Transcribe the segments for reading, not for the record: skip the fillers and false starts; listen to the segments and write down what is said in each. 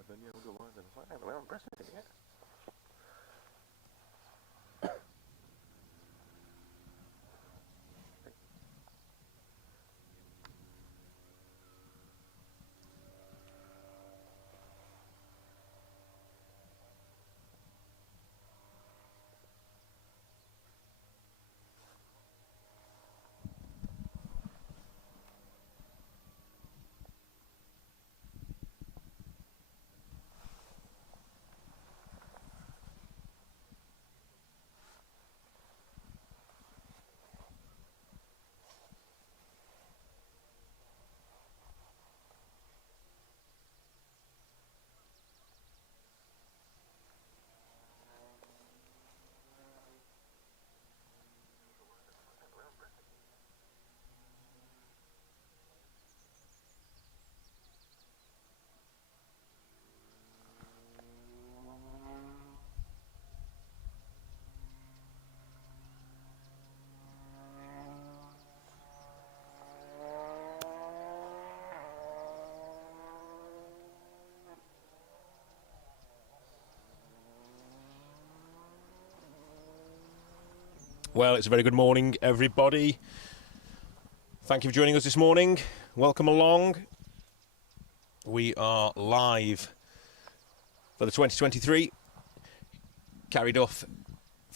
live then, yeah, we'll go live then. It's like, hey, we haven't pressed anything yet. Well, it's a very good morning, everybody. Thank you for joining us this morning. Welcome along. We are live for the 2023 Carryduff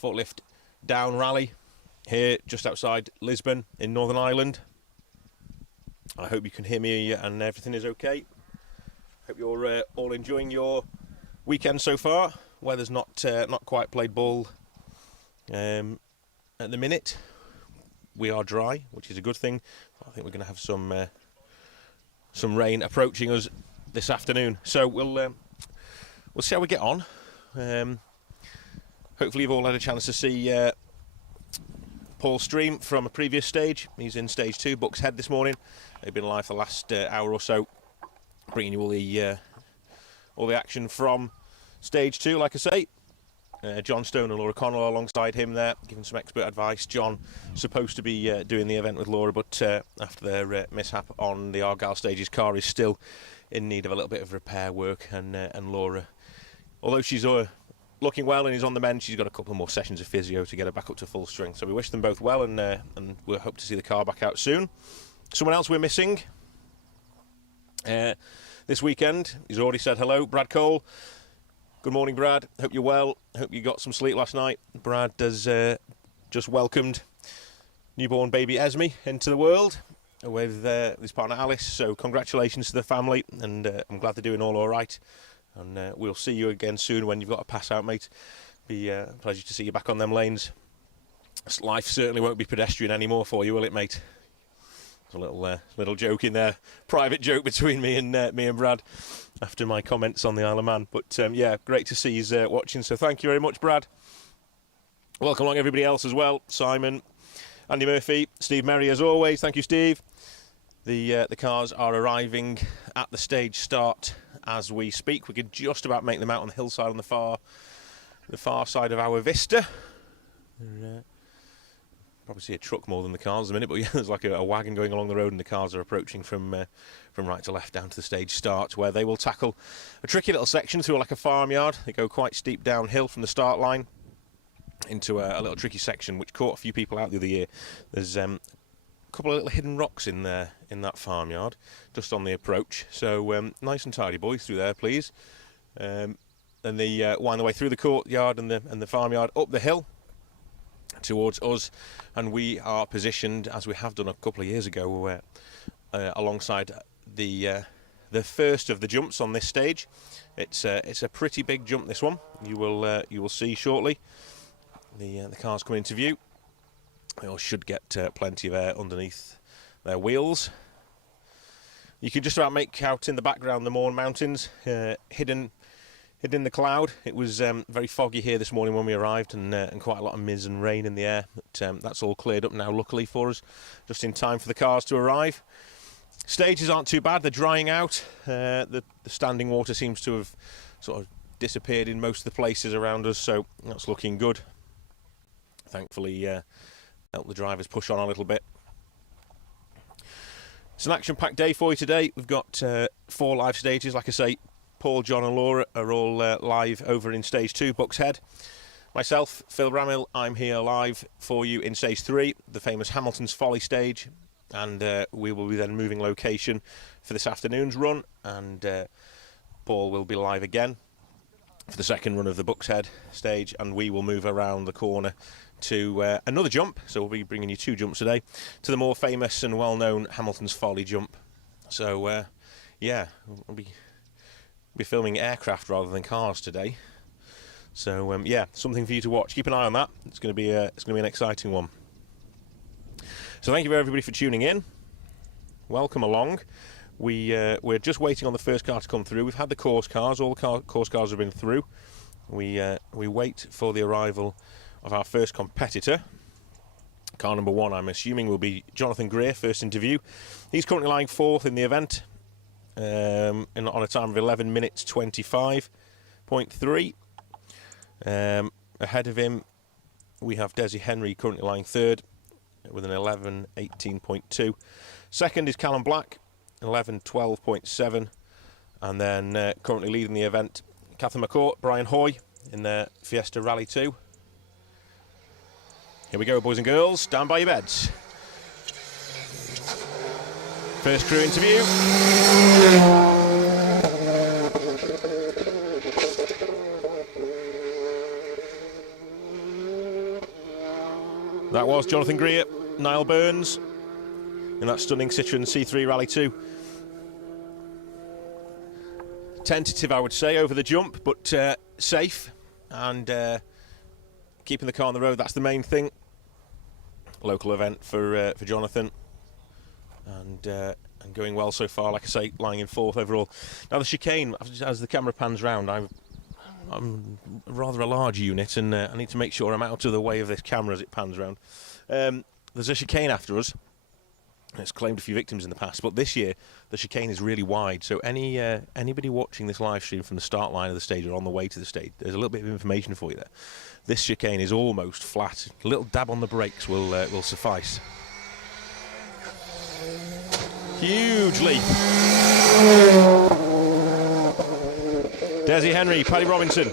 Forklift Down Rally here just outside Lisbon in Northern Ireland. I hope you can hear me and everything is okay. Hope you're all enjoying your weekend so far. Weather's not quite played ball at the minute. We are dry, which is a good thing. I think we're going to have some rain approaching us this afternoon. So we'll see how we get on. Hopefully you've all had a chance to see Paul's stream from a previous stage. He's in stage 2, Buck's Head this morning. They've been live for the last hour or so, bringing you all the action from stage 2, like I say. John Stone and Laura Connell alongside him there, giving some expert advice. John supposed to be doing the event with Laura, but after their mishap on the Argyle stage, his car is still in need of a little bit of repair work. And Laura, although she's looking well and is on the mend, she's got a couple more sessions of physio to get her back up to full strength. So we wish them both well, and we'll hope to see the car back out soon. Someone else we're missing this weekend, he's already said hello, Brad Cole. Good morning, Brad. Hope you're well. Hope you got some sleep last night. Brad has just welcomed newborn baby Esme into the world with his partner Alice. So congratulations to the family, and I'm glad they're doing all right. And we'll see you again soon when you've got a pass out, mate. Be a pleasure to see you back on them lanes. Life certainly won't be pedestrian anymore for you, will it, mate? A little joke in there, private joke between me and Brad after my comments on the Isle of Man. But yeah, great to see you watching. So thank you very much, Brad. Welcome along everybody else as well. Simon, Andy Murphy, Steve Merry as always. Thank you, Steve. The cars are arriving at the stage start as we speak. We could just about make them out on the hillside on the far side of our vista. Probably see a truck more than the cars in a minute, but yeah, there's like a wagon going along the road, and the cars are approaching from right to left down to the stage start, where they will tackle a tricky little section through like a farmyard. They go quite steep downhill from the start line into a little tricky section, which caught a few people out the other year. There's a couple of little hidden rocks in there in that farmyard, just on the approach. So nice and tidy, boys, through there, please. And they wind their way through the courtyard and the farmyard up the hill towards us, and we are positioned as we have done a couple of years ago alongside the first of the jumps on this stage. It's a pretty big jump, this one. You will see shortly. The cars come into view. They all should get plenty of air underneath their wheels. You can just about make out in the background the Mourne Mountains, hidden in the cloud. It was very foggy here this morning when we arrived, and quite a lot of mist and rain in the air. But that's all cleared up now, luckily for us, just in time for the cars to arrive. Stages aren't too bad. They're drying out. The standing water seems to have sort of disappeared in most of the places around us, so that's looking good. Thankfully, help the drivers push on a little bit. It's an action-packed day for you today. We've got 4 live stages, like I say. Paul, John and Laura are all live over in Stage 2, Bucks Head. Myself, Phil Bramhill, I'm here live for you in Stage 3, the famous Hamilton's Folly stage. And we will be then moving location for this afternoon's run. And Paul will be live again for the second run of the Bucks Head stage. And we will move around the corner to another jump. So we'll be bringing you 2 jumps today, to the more famous and well-known Hamilton's Folly jump. So, yeah, we'll be filming aircraft rather than cars today. So, yeah, something for you to watch. Keep an eye on that. It's going to be an exciting one. So thank you for everybody for tuning in. Welcome along. We're just waiting on the first car to come through. We've had the course cars. All the course cars have been through. We wait for the arrival of our first competitor. Car number 1, I'm assuming, will be Jonathan Greer, first interview. He's currently lying 4th in the event on a time of 11 minutes 25.3. Ahead of him, we have Desi Henry currently lying 3rd with an 11:18.2. Second is Callum Black, 11:12.7. And then currently leading the event, Catherine McCourt, Brian Hoy in their Fiesta Rally 2. Here we go, boys and girls, stand by your beds. First crew interview. That was Jonathan Greer, Niall Burns in that stunning Citroën C3 Rally 2. Tentative, I would say, over the jump, but safe and keeping the car on the road. That's the main thing. Local event for Jonathan, and going well so far. Like I say, lying in 4th overall. Now the chicane, as the camera pans round, I'm rather a large unit, and I need to make sure I'm out of the way of this camera as it pans around. There's a chicane after us. It's claimed a few victims in the past, but this year the chicane is really wide. So anybody watching this live stream from the start line of the stage or on the way to the stage, there's a little bit of information for you there. This chicane is almost flat. A little dab on the brakes will suffice. Huge leap. Desi Henry, Paddy Robinson.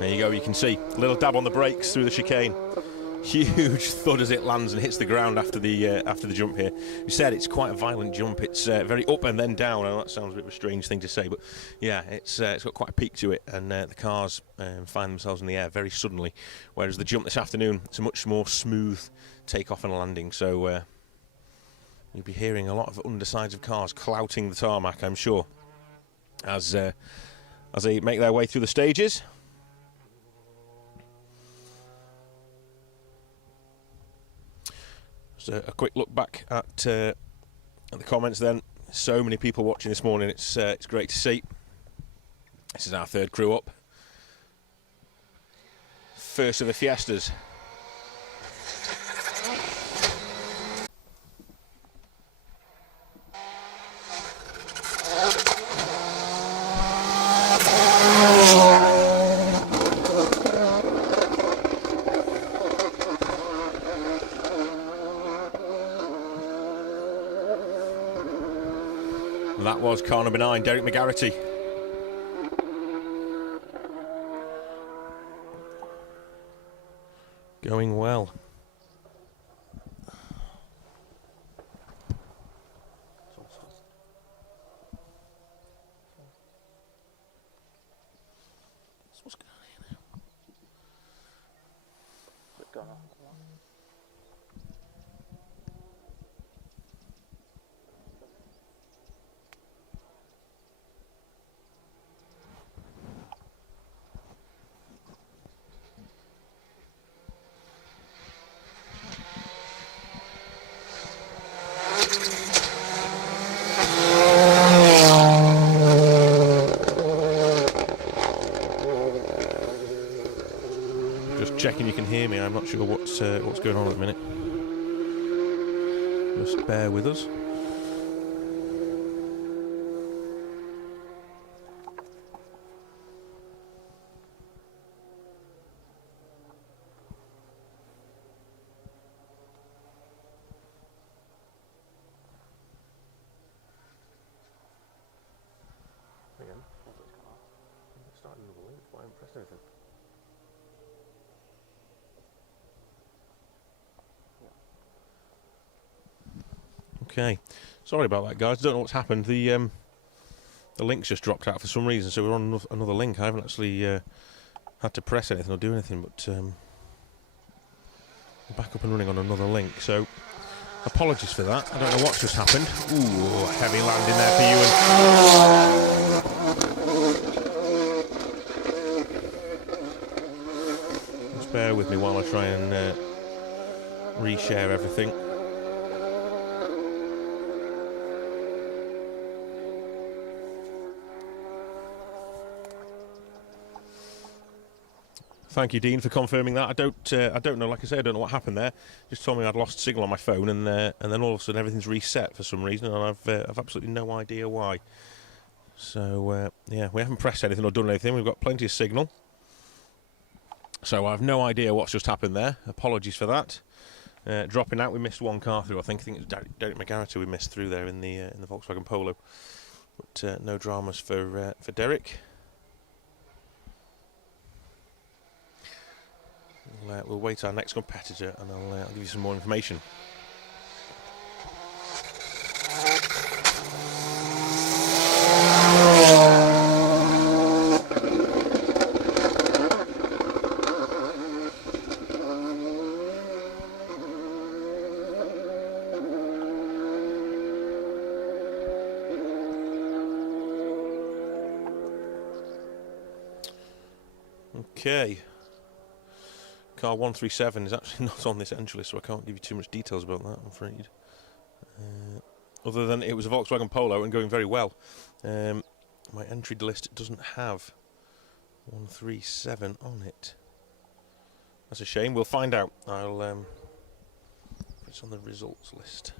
There you go, you can see a little dab on the brakes through the chicane. Huge thud as it lands and hits the ground after the jump here. We said it's quite a violent jump. It's very up and then down. I know that sounds a bit of a strange thing to say, but yeah, it's got quite a peak to it, and the cars find themselves in the air very suddenly. Whereas the jump this afternoon, it's a much more smooth takeoff and landing. So you'll be hearing a lot of undersides of cars clouting the tarmac, I'm sure, as they make their way through the stages. So a quick look back at the comments then. So many people watching this morning. It's great to see. This is our 3rd crew up. First of the Fiestas. That was car number 9, Derek McGarity. Going well. What's going on here now? What's going on? Checking you can hear me. I'm not sure what's going on at the minute. Just bear with us. Why haven't pressed anything? Okay, sorry about that, guys. Don't know what's happened. The link's just dropped out for some reason, so we're on another link. I haven't actually had to press anything or do anything, but back up and running on another link. So apologies for that. I don't know what's just happened. Ooh, heavy landing there for you. Just bear with me while I try and reshare everything. Thank you, Dean, for confirming that. I don't know. Like I say, I don't know what happened there. Just told me I'd lost signal on my phone, and then all of a sudden everything's reset for some reason, and I've absolutely no idea why. So yeah, we haven't pressed anything or done anything. We've got plenty of signal. So I've no idea what's just happened there. Apologies for that. Dropping out, we missed one car through. I think it was Derek McGarrity we missed through there in the Volkswagen Polo. But no dramas for Derek. We'll wait our next competitor, and I'll give you some more information. Okay. Car 137 is actually not on this entry list, so I can't give you too much details about that, I'm afraid. Other than it was a Volkswagen Polo and going very well. My entry list doesn't have 137 on it. That's a shame. We'll find out. I'll put it on the results list.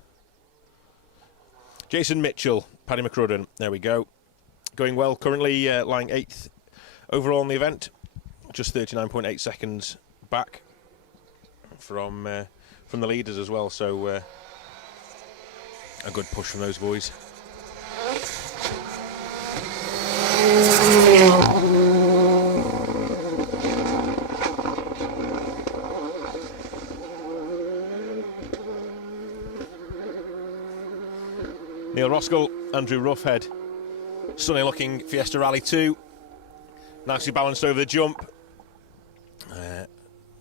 Jason Mitchell, Paddy McCrudden. There we go. Going well. Currently lying 8th overall in the event. Just 39.8 seconds back from the leaders as well, so a good push from those boys. Neil Roskell, Andrew Roughhead, sunny looking Fiesta Rally 2, nicely balanced over the jump.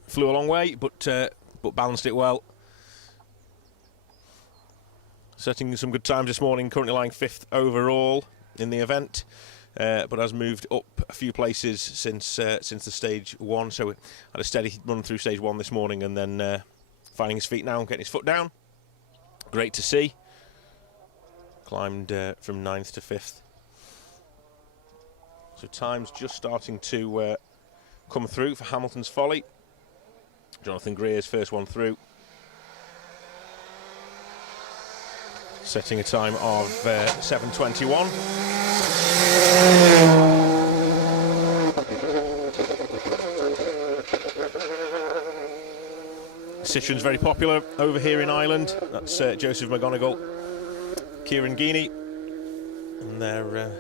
Flew a long way, but balanced it well. Setting some good times this morning, currently lying 5th overall in the event, but has moved up a few places since the stage 1. So we had a steady run through stage 1 this morning, and then finding his feet now and getting his foot down. Great to see. Climbed from 9th to 5th. So times just starting to come through for Hamilton's Folly. Jonathan Greer's first one through. Setting a time of 7:21. Citroen's very popular over here in Ireland. That's Joseph McGonigal, Kieran Geeney, and their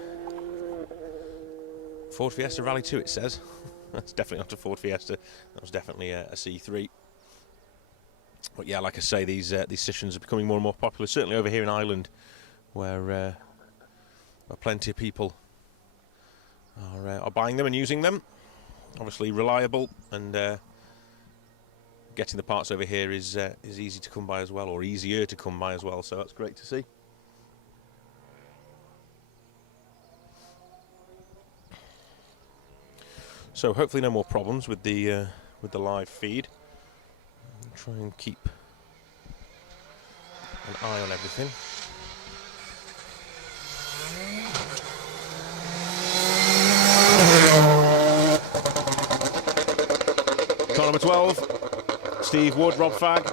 Ford Fiesta Rally 2, it says. That's definitely not a Ford Fiesta. That was definitely a C3. But yeah, like I say, these Citroens are becoming more and more popular. Certainly over here in Ireland, where plenty of people are buying them and using them. Obviously reliable, and getting the parts over here is easy to come by as well, or easier to come by as well. So that's great to see. So hopefully no more problems with the live feed. I'll try and keep an eye on everything. Car number 12, Steve Wood, Rob Fagg.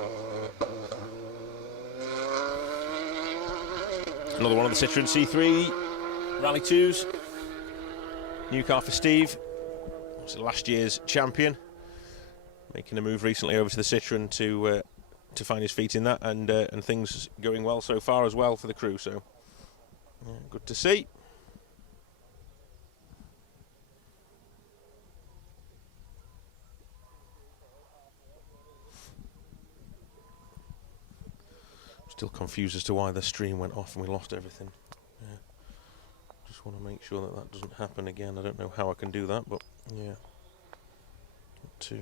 Another one of the Citroen C3 Rally 2s. New car for Steve. Last year's champion, making a move recently over to the Citroen to find his feet in that, and things going well so far as well for the crew. So good to see. Still confused as to why the stream went off and we lost everything. Yeah. Just want to make sure that that doesn't happen again. I don't know how I can do that, but yeah. To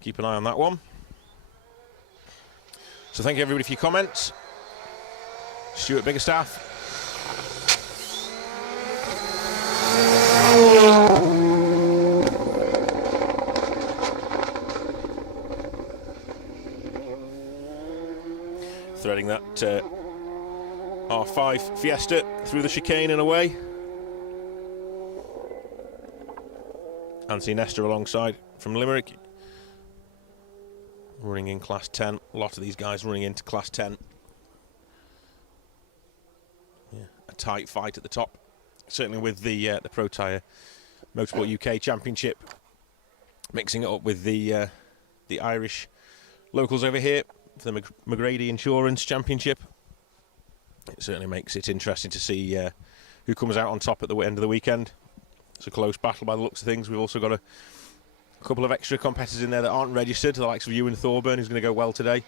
keep an eye on that one. So thank you everybody for your comments. Stuart Biggerstaff. Threading that R5 Fiesta through the chicane and away. Anthony Nestor alongside from Limerick. Running in Class 10. A lot of these guys running into Class 10. Yeah, a tight fight at the top. Certainly with the Pro Tyre Motorsport UK Championship. Mixing it up with the Irish locals over here for the McGrady Insurance Championship. It certainly makes it interesting to see who comes out on top at the end of the weekend. It's a close battle by the looks of things. We've also got a couple of extra competitors in there that aren't registered, the likes of Ewan Thorburn, who's going to go well today.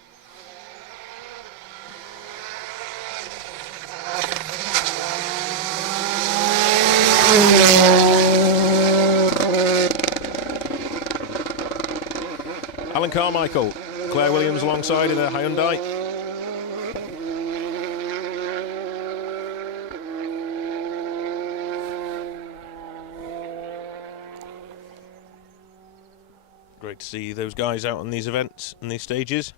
Alan Carmichael, Claire Williams alongside in a Hyundai. Great to see those guys out on these events and these stages.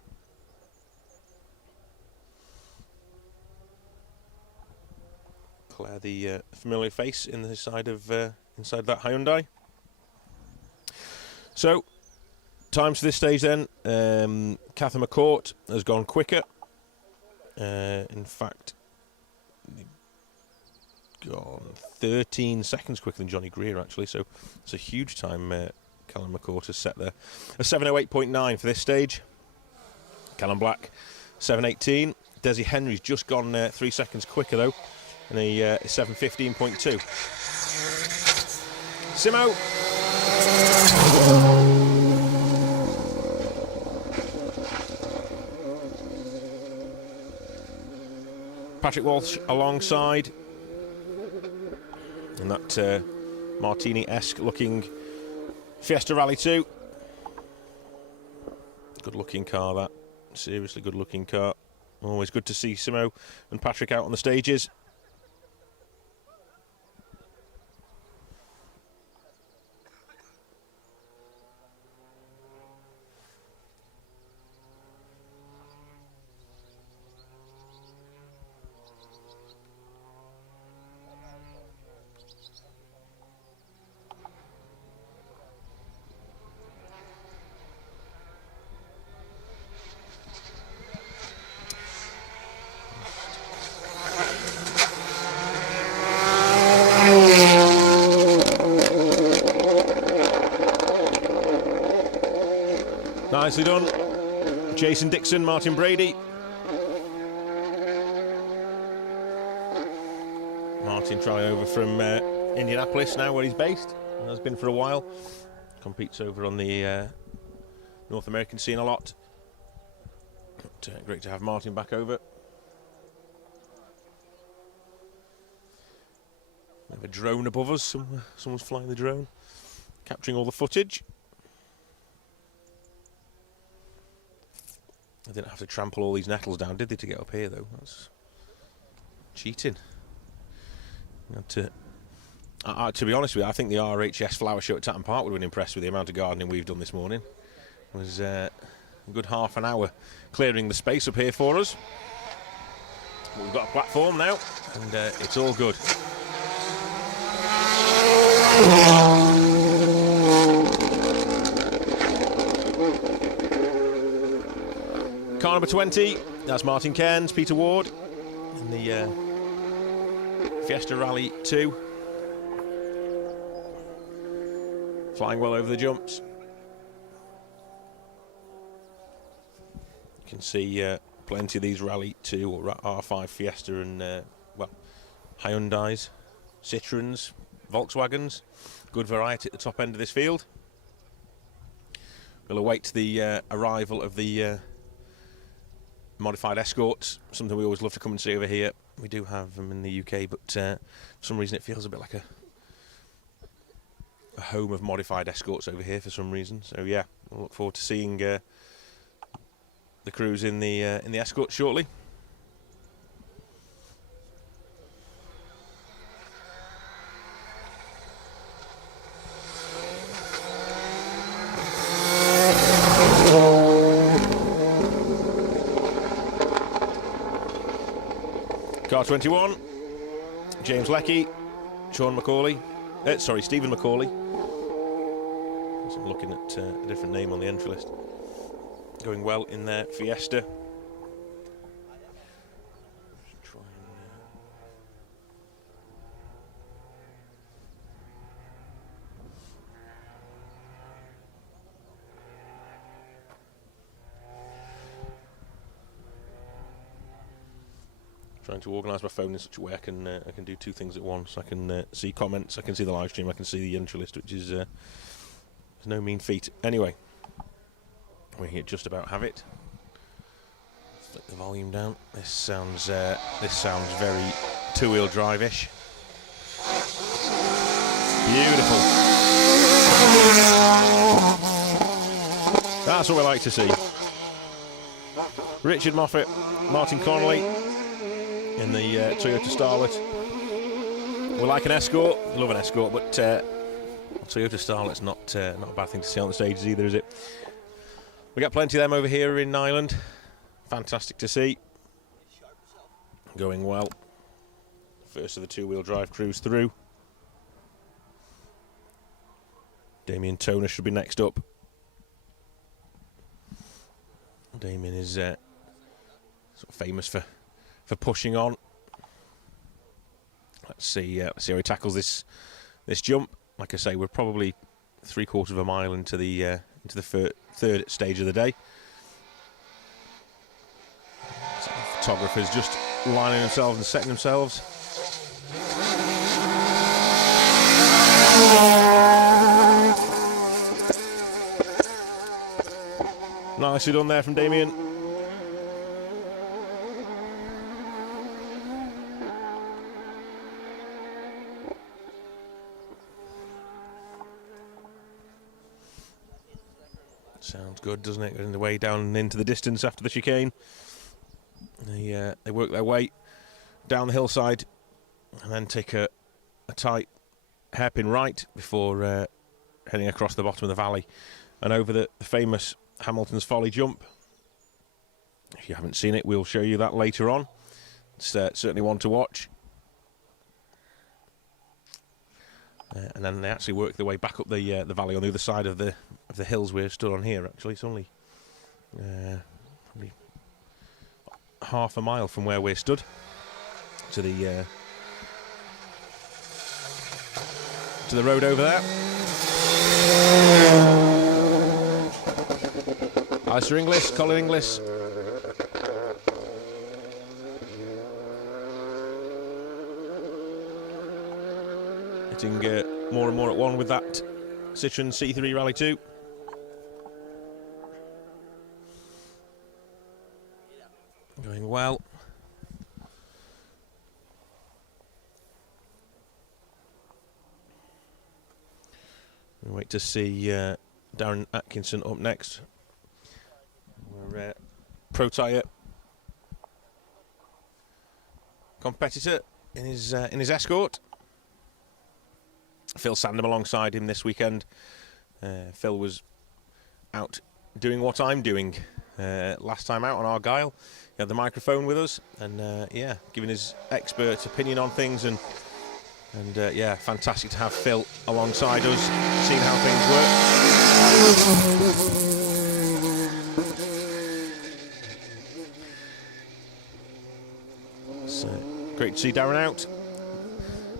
Claire, the familiar face in the side of inside that Hyundai. So, times for this stage then. Catherine McCourt has gone quicker. In fact, gone 13 seconds quicker than Johnny Greer actually. So it's a huge time. Callum McCourt has set there. A 7:08.9 for this stage. Callum Black, 7:18. Desi Henry's just gone 3 seconds quicker though, and a 7:15.2. Simo. Patrick Walsh alongside, and that Martini-esque looking Fiesta Rally 2. Good looking car, that. Seriously good looking car. Always good to see Simo and Patrick out on the stages. Nicely done. Jason Dixon, Martin Brady. Martin travelling over from Indianapolis now, where he's based, and has been for a while. Competes over on the North American scene a lot. But, great to have Martin back over. We have a drone above us. Someone's flying the drone, capturing all the footage. They didn't have to trample all these nettles down, did they, to get up here, though? That's cheating. To be honest with you, I think the RHS Flower Show at Tatton Park would have been impressed with the amount of gardening we've done this morning. It was a good half an hour clearing the space up here for us. We've got a platform now, and it's all good. Car number 20, that's Martin Cairns, Peter Ward, in the Fiesta Rally 2. Flying well over the jumps. You can see plenty of these Rally 2 or R5 Fiesta and, well, Hyundais, Citroens, Volkswagens. Good variety at the top end of this field. We'll await the arrival of the modified escorts, something we always love to come and see over here. We do have them in the UK, but for some reason it feels a bit like a home of modified escorts over here for some reason. So yeah, we'll look forward to seeing the crews in the escort shortly. Car 21, James Leckie, Stephen McCauley. I'm looking at a different name on the entry list. Going well in their Fiesta. Trying to organise my phone in such a way I can do two things at once. I can see comments, I can see the live stream, I can see the entry list, which is no mean feat. Anyway, we just about have it. Flick the volume down. This sounds very two-wheel drive-ish. Beautiful. That's what we like to see. Richard Moffat, Martin Connolly in the Toyota Starlet. We like an escort. We love an escort, but Toyota Starlet's not a bad thing to see on the stages either, is it? We got plenty of them over here in Ireland. Fantastic to see. Going well. First of the two-wheel drive crews through. Damien Toner should be next up. Damien is sort of famous for pushing on. Let's see how he tackles this jump. Like I say, we're probably 3/4 of a mile into the third stage of the day. So the photographers just lining themselves and setting themselves. Nicely done there from Damien. Sounds good, doesn't it? Going the way down and into the distance after the chicane. They work their way down the hillside and then take a tight hairpin right before heading across the bottom of the valley and over the famous Hamilton's Folly jump. If you haven't seen it, we'll show you that later on. It's certainly one to watch. And then they actually work their way back up the valley on the other side of the hills we're stood on here. Actually, it's only probably half a mile from where we're stood to the road over there. Alistair Inglis, Colin Inglis. Getting more and more at one with that Citroen C3 Rally 2. Going well. We wait to see Darren Atkinson up next. We're Pro Tyre competitor in his escort. Phil Sandham alongside him this weekend. Phil was out doing what I'm doing last time out on Argyle. He had the microphone with us and yeah, giving his expert opinion on things and yeah, fantastic to have Phil alongside us, seeing how things work. So great to see Darren out.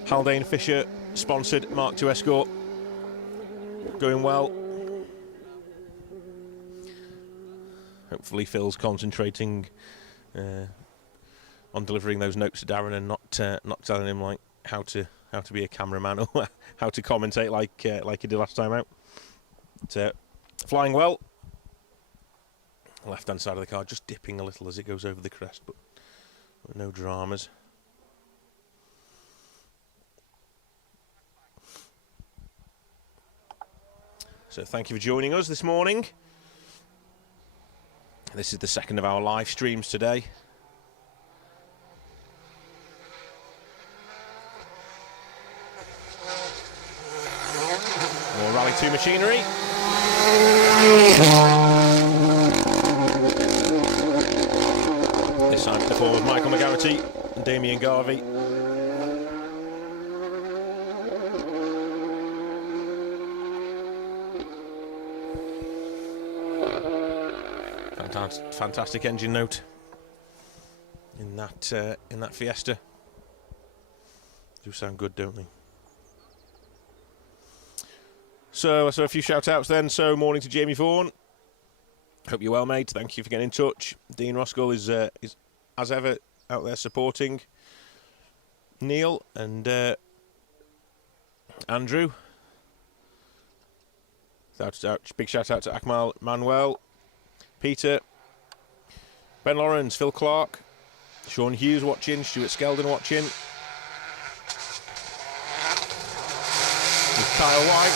Haldane Fisher sponsored Mark II Escort, going well. Hopefully Phil's concentrating on delivering those notes to Darren and not telling him like how to be a cameraman or how to commentate like he did last time out. But, flying well. Left-hand side of the car just dipping a little as it goes over the crest, but no dramas. So thank you for joining us this morning. This is the second of our live streams today. More Rally 2 machinery. This time to the form of Michael McGarity and Damien Garvey. Fantastic engine note in that Fiesta. Do sound good, don't they? So a few shout outs then. So morning to Jamie Vaughan. Hope you're well, mate. Thank you for getting in touch. Dean Roskell is as ever out there supporting Neil and Andrew. Big shout out to Akmal Manuel, Peter, Ben Lawrence, Phil Clark, Sean Hughes watching, Stuart Skeldon watching. With Kyle White.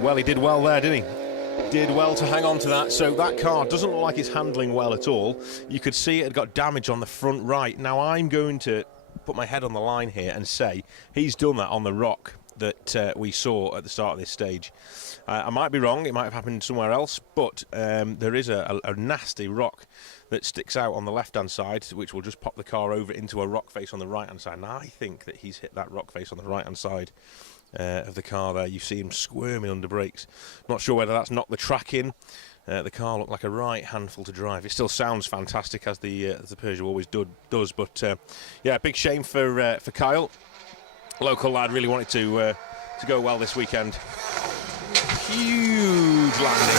Well, he did well there, didn't he? Did well to hang on to that. So that car doesn't look like it's handling well at all. You could see it had got damage on the front right. Now I'm going to put my head on the line here and say he's done that on the rock that we saw at the start of this stage. I might be wrong, it might have happened somewhere else, but there is a nasty rock that sticks out on the left-hand side, which will just pop the car over into a rock face on the right-hand side. And I think that he's hit that rock face on the right-hand side of the car there. You see him squirming under brakes. Not sure whether that's knocked the track in. The car looked like a right handful to drive. It still sounds fantastic, as the Peugeot always does. But yeah, big shame for Kyle. Local lad, really wanted to go well this weekend. Huge landing.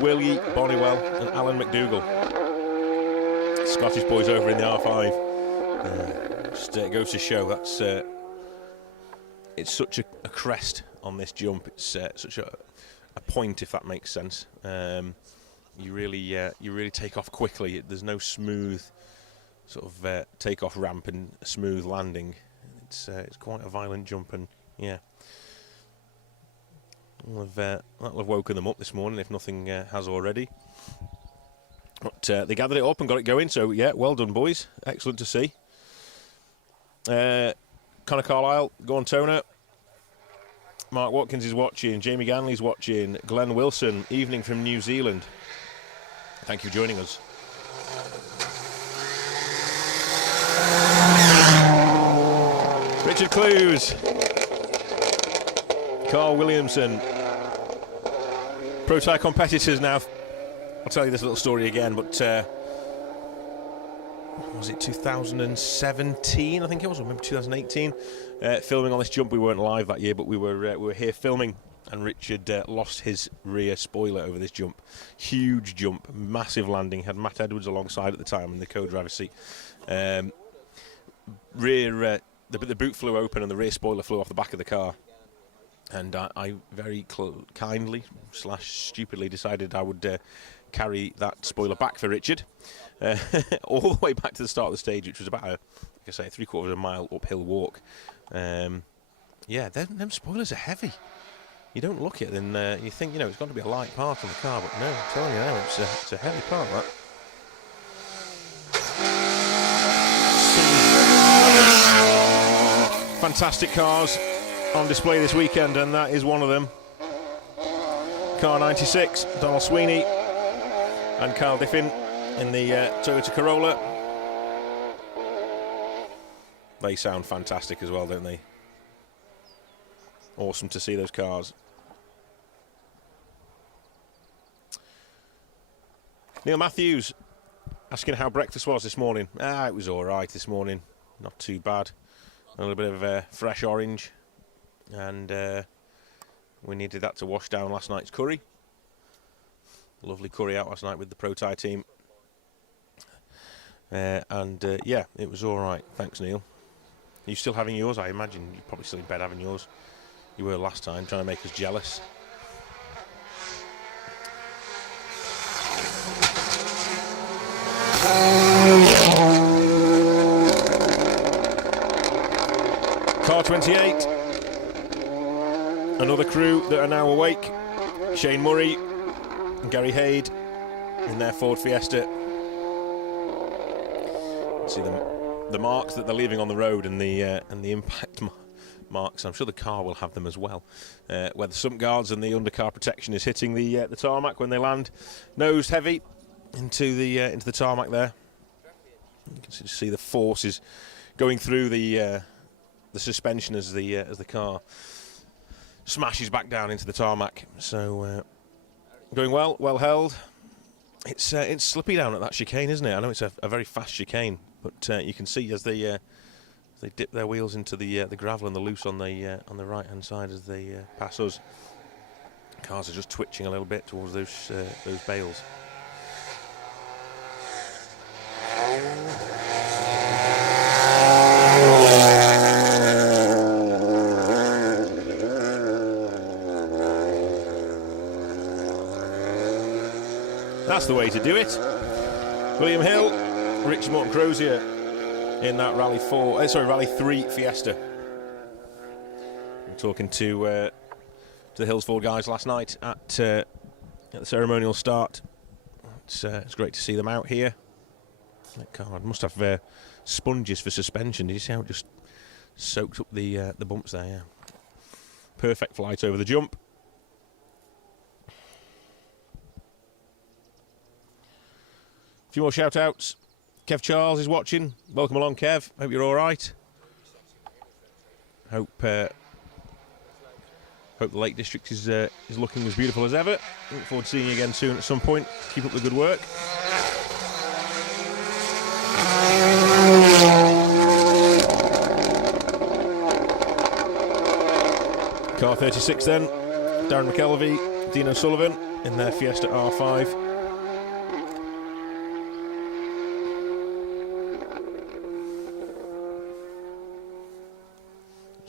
Willie Bonnywell and Alan McDougall. Scottish boys over in the R5. Just goes to show that's it's such a crest on this jump. It's such a point, if that makes sense. You really take off quickly. There's no smooth sort of take-off ramp and smooth landing. It's quite a violent jump, and yeah, that'll have woken them up this morning if nothing has already. But they gathered it up and got it going. So yeah, well done, boys. Excellent to see. Connor Carlisle, go on, Toner. Mark Watkins is watching. Jamie Ganley's watching. Glenn Wilson, evening from New Zealand. Thank you for joining us. Richard Clues. Carl Williamson. Pro Tyre competitors now. I'll tell you this little story again, but was it 2017? I think it was, or maybe 2018. Filming on this jump. We weren't live that year, but we were here filming, and Richard lost his rear spoiler over this jump. Huge jump, massive landing. Had Matt Edwards alongside at the time in the co-driver's seat. The boot flew open and the rear spoiler flew off the back of the car. And I very kindly / stupidly decided I would carry that spoiler back for Richard, all the way back to the start of the stage, which was about a 3/4 of a mile uphill walk. Yeah, them spoilers are heavy. You don't look at it and you think, it's got to be a light part on the car, but no, I'm telling you now, it's a heavy part, that. Fantastic cars on display this weekend, and that is one of them. Car 96, Donald Sweeney and Carl Diffin in the Toyota Corolla. They sound fantastic as well, don't they? Awesome to see those cars. Neil Matthews asking how breakfast was this morning. It was all right this morning. Not too bad. A little bit of fresh orange and we needed that to wash down last night's curry. Lovely curry out last night with the Pro Tie team. Yeah, it was all right. Thanks, Neil. Are you still having yours? I imagine you're probably still in bed having yours. You were last time, trying to make us jealous. Car 28. Another crew that are now awake. Shane Murray and Gary Hayde in their Ford Fiesta. See the marks that they're leaving on the road and the impact marks. I'm sure the car will have them as well. Where the sump guards and the undercar protection is hitting the tarmac when they land, nose heavy into the tarmac there. You can see the force is going through the suspension as the car smashes back down into the tarmac. So going well held. It's slippy down at that chicane, isn't it? I know it's a very fast chicane, but you can see as they dip their wheels into the gravel and the loose on the right hand side as they pass us. Cars are just twitching a little bit towards those bales. That's the way to do it. William Hill, Richard Morton Crozier in that Rally 3 Fiesta. We're talking to the Hillsford guys last night at the ceremonial start. It's great to see them out here. That car must have sponges for suspension. Did you see how it just soaked up the bumps there? Yeah. Perfect flight over the jump. A few more shout-outs. Kev Charles is watching. Welcome along, Kev. Hope you're all right. Hope the Lake District is looking as beautiful as ever. Look forward to seeing you again soon at some point. Keep up the good work. Car 36 then. Darren McKelvey, Dean O'Sullivan in their Fiesta R5.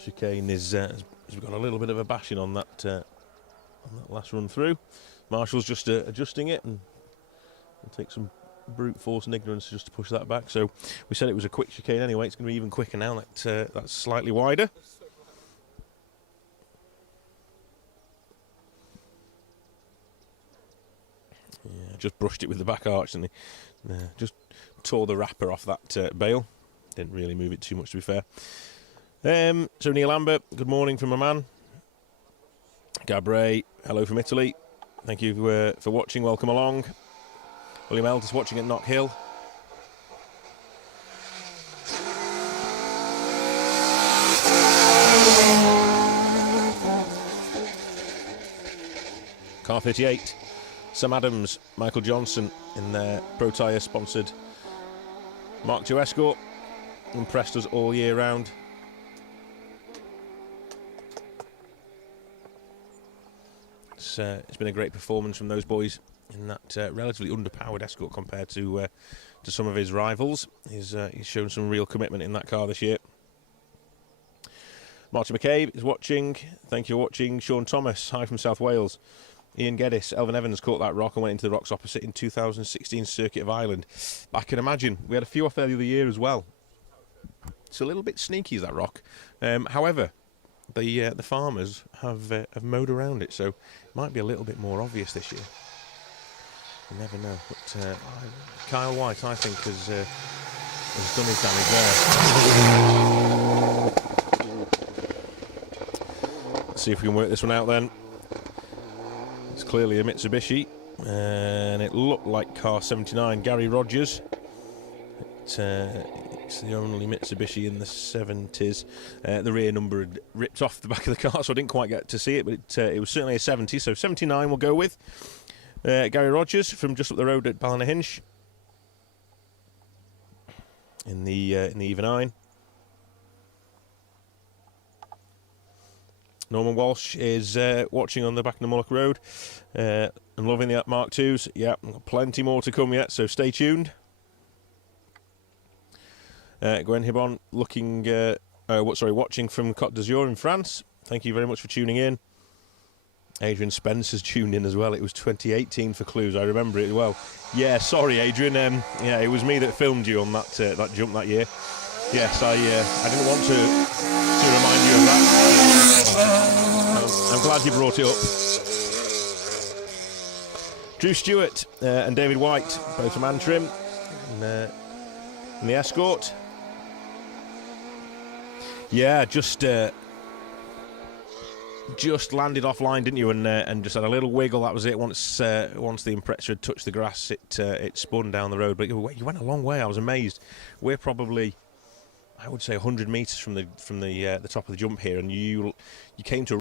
Chicane has got a little bit of a bashing on that last run through. Marshall's just adjusting it and take some brute force and ignorance just to push that back. So we said it was a quick chicane anyway. It's going to be even quicker now. That's slightly wider. Yeah, just brushed it with the back arch and just tore the wrapper off that bale. Didn't really move it too much, to be fair. So Neil Lambert, good morning from my man. Gabray, hello from Italy. Thank you for watching. Welcome along. William Elders watching at Knock Hill. Car 38. Sam Adams, Michael Johnson in their Pro Tyre sponsored Mark II Escort. Impressed us all year round. It's been a great performance from those boys in that relatively underpowered Escort compared to some of his rivals. He's shown some real commitment in that car this year. Martin McCabe is watching. Thank you for watching. Sean Thomas, hi from South Wales. Ian Geddes, Elvin Evans caught that rock and went into the rocks opposite in 2016 Circuit of Ireland. I can imagine. We had a few off there the other year as well. It's a little bit sneaky, is that rock. However, the farmers have mowed around it, so it might be a little bit more obvious this year. You never know. But Kyle White, I think, has done his damage there. Let's see if we can work this one out then. It's clearly a Mitsubishi, and it looked like car 79, Gary Rogers. It's the only Mitsubishi in the 70s. The rear number had ripped off the back of the car, so I didn't quite get to see it, but it was certainly a 70, so 79 we'll go with. Gary Rogers from just up the road at Ballynahinch in the EVA 9. Norman Walsh is watching on the back of the Mullock Road and loving the Mark IIs. Yeah, plenty more to come yet, so stay tuned. Gwen Hibbon looking, watching from Côte d'Azur in France. Thank you very much for tuning in. Adrian Spencer's tuned in as well. It was 2018 for Clues. I remember it well. Yeah, sorry, Adrian. Yeah, it was me that filmed you on that jump that year. Yes, I didn't want to remind you of that. I'm glad you brought it up. Drew Stewart and David White, both from Antrim, in the Escort. Yeah, just landed offline, didn't you? And just had a little wiggle. That was it. Once the Impreza had touched the grass, it spun down the road. But you went a long way. I was amazed. We're probably, I would say, 100 metres from the top of the jump here, and you came to